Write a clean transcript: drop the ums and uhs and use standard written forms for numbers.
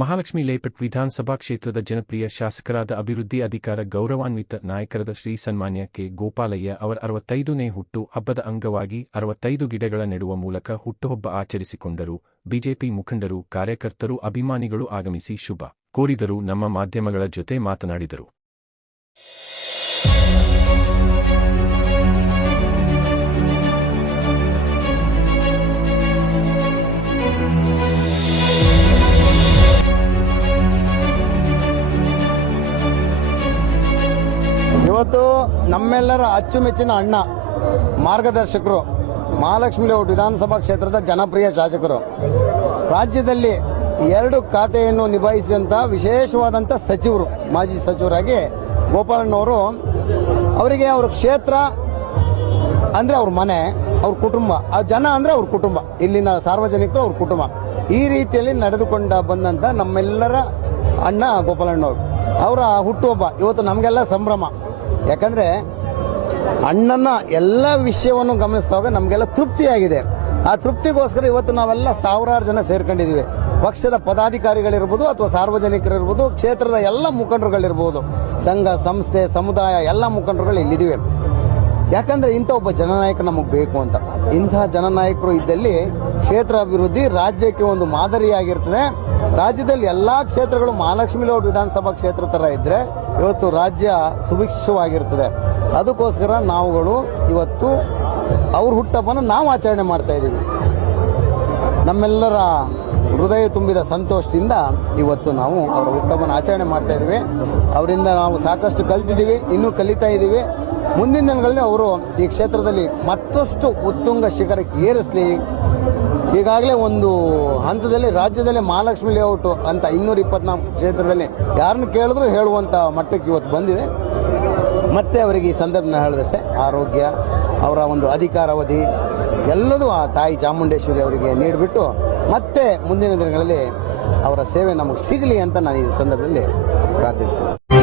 Mahalakshmi layout ವಿಧಾನಸಭಾ ಕ್ಷೇತ್ರದ ಜನಪ್ರಿಯ ಶಾಸಕರಾದ ಅಭಿವೃದ್ಧಿ ಅಧಿಕಾರ ಗೌರವಾನ್ವಿತ ನಾಯಕರಾದ ಶ್ರೀ ಸನ್ಮಾನ್ಯ ಕೆ. ಗೋಪಾಲಯ್ಯ ಅವರ 65ನೇ ಹುಟ್ಟು ಹಬ್ಬದ ಅಂಗವಾಗಿ 65 ಗಿಡಗಳ ನೆಡುವ ಮೂಲಕ ಹುಟ್ಟುಹಬ್ಬ ಆಚರಿಸಿಕೊಂಡರು. ಬಿಜೆಪಿ ಮುಖಂಡರು, ಕಾರ್ಯಕರ್ತರು, ಅಭಿಮಾನಿಗಳು ಆಗಮಿಸಿ ಶುಭ ಕೋರಿದರು. ನಮ್ಮ ಮಾಧ್ಯಮಗಳ ಜೊತೆ ಮಾತನಾಡಿದರು. ಇವತ್ತು ನಮ್ಮೆಲ್ಲರ ಅಚ್ಚುಮೆಚ್ಚಿನ ಅಣ್ಣ, ಮಾರ್ಗದರ್ಶಕರು, ಮಹಾಲಕ್ಷ್ಮಿ ಲೇಔಟ್ ವಿಧಾನಸಭಾ ಕ್ಷೇತ್ರದ ಜನಪ್ರಿಯ ಶಾಸಕರು, ರಾಜ್ಯದಲ್ಲಿ 2 ಖಾತೆಯನ್ನು ನಿಭಾಯಿಸಿದಂಥ ವಿಶೇಷವಾದಂಥ ಸಚಿವರು, ಮಾಜಿ ಸಚಿವರಾಗಿ ಗೋಪಾಲಣ್ಣವರು, ಅವರಿಗೆ ಅವ್ರ ಕ್ಷೇತ್ರ ಅಂದರೆ ಅವ್ರ ಮನೆ, ಅವ್ರ ಕುಟುಂಬ, ಆ ಜನ ಅಂದರೆ ಅವ್ರ ಕುಟುಂಬ, ಇಲ್ಲಿನ ಸಾರ್ವಜನಿಕರು ಅವ್ರ ಕುಟುಂಬ. ಈ ರೀತಿಯಲ್ಲಿ ನಡೆದುಕೊಂಡ ಬಂದಂಥ ನಮ್ಮೆಲ್ಲರ ಅಣ್ಣ ಗೋಪಾಲಣ್ಣವರು, ಅವರ ಹುಟ್ಟುಹಬ್ಬ ಇವತ್ತು ನಮಗೆಲ್ಲ ಸಂಭ್ರಮ. ಯಾಕಂದರೆ ಅಣ್ಣನ ಎಲ್ಲ ವಿಷಯವನ್ನು ಗಮನಿಸಿದಾಗ ನಮಗೆಲ್ಲ ತೃಪ್ತಿಯಾಗಿದೆ. ಆ ತೃಪ್ತಿಗೋಸ್ಕರ ಇವತ್ತು ನಾವೆಲ್ಲ ಸಾವಿರಾರು ಜನ ಸೇರ್ಕೊಂಡಿದ್ದೀವಿ. ಪಕ್ಷದ ಪದಾಧಿಕಾರಿಗಳಿರ್ಬೋದು ಅಥವಾ ಸಾರ್ವಜನಿಕರಿರ್ಬೋದು, ಕ್ಷೇತ್ರದ ಎಲ್ಲ ಮುಖಂಡರುಗಳಿರ್ಬೋದು, ಸಂಘ ಸಂಸ್ಥೆ ಸಮುದಾಯ ಎಲ್ಲ ಮುಖಂಡರುಗಳು ಇಲ್ಲಿದ್ದೀವಿ. ಯಾಕಂದರೆ ಇಂಥ ಒಬ್ಬ ಜನನಾಯಕ ನಮಗೆ ಬೇಕು ಅಂತ. ಇಂತಹ ಜನನಾಯಕರು ಇದ್ದಲ್ಲಿ ಕ್ಷೇತ್ರ ಅಭಿವೃದ್ಧಿ ರಾಜ್ಯಕ್ಕೆ ಒಂದು ಮಾದರಿಯಾಗಿರ್ತದೆ. ರಾಜ್ಯದಲ್ಲಿ ಎಲ್ಲ ಕ್ಷೇತ್ರಗಳು ಮಹಾಲಕ್ಷ್ಮಿ ಲೇಔಟ್ ವಿಧಾನಸಭಾ ಕ್ಷೇತ್ರ ಥರ ಇದ್ದರೆ ಇವತ್ತು ರಾಜ್ಯ ಸುಭಿಕ್ಷವಾಗಿರ್ತದೆ. ಅದಕ್ಕೋಸ್ಕರ ನಾವುಗಳು ಇವತ್ತು ಅವ್ರ ಹುಟ್ಟುಹಬ್ಬನ ನಾವು ಆಚರಣೆ ಮಾಡ್ತಾ ಇದ್ದೀವಿ. ನಮ್ಮೆಲ್ಲರ ಹೃದಯ ತುಂಬಿದ ಸಂತೋಷದಿಂದ ಇವತ್ತು ನಾವು ಅವರ ಹುಟ್ಟುಹಬ್ಬನ ಆಚರಣೆ ಮಾಡ್ತಾ ಇದ್ದೀವಿ. ಅವರಿಂದ ನಾವು ಸಾಕಷ್ಟು ಕಲಿತಿದ್ದೀವಿ, ಇನ್ನೂ ಕಲಿತಾ ಇದ್ದೀವಿ. ಮುಂದಿನ ದಿನಗಳಲ್ಲಿ ಅವರು ಈ ಕ್ಷೇತ್ರದಲ್ಲಿ ಮತ್ತಷ್ಟು ಉತ್ತುಂಗ ಶಿಖರಕ್ಕೆ ಏರಿಸಲಿ. ಈಗಾಗಲೇ ಒಂದು ಹಂತದಲ್ಲಿ ರಾಜ್ಯದಲ್ಲಿ ಮಹಾಲಕ್ಷ್ಮಿ ಲೇಔಟ್ ಅಂತ 224 ಕ್ಷೇತ್ರದಲ್ಲಿ ಯಾರನ್ನು ಕೇಳಿದ್ರು ಹೇಳುವಂಥ ಮಟ್ಟಕ್ಕೆ ಇವತ್ತು ಬಂದಿದೆ. ಮತ್ತೆ ಅವರಿಗೆ ಈ ಸಂದರ್ಭನ ಹೇಳಿದಷ್ಟೇ, ಆರೋಗ್ಯ, ಅವರ ಒಂದು ಅಧಿಕಾರಾವಧಿ ಎಲ್ಲದೂ ಆ ತಾಯಿ ಚಾಮುಂಡೇಶ್ವರಿ ಅವರಿಗೆ ನೀಡಿಬಿಟ್ಟು ಮತ್ತೆ ಮುಂದಿನ ದಿನಗಳಲ್ಲಿ ಅವರ ಸೇವೆ ನಮಗೆ ಸಿಗಲಿ ಅಂತ ನಾನು ಈ ಸಂದರ್ಭದಲ್ಲಿ ಪ್ರಾರ್ಥಿಸ್ತೇನೆ.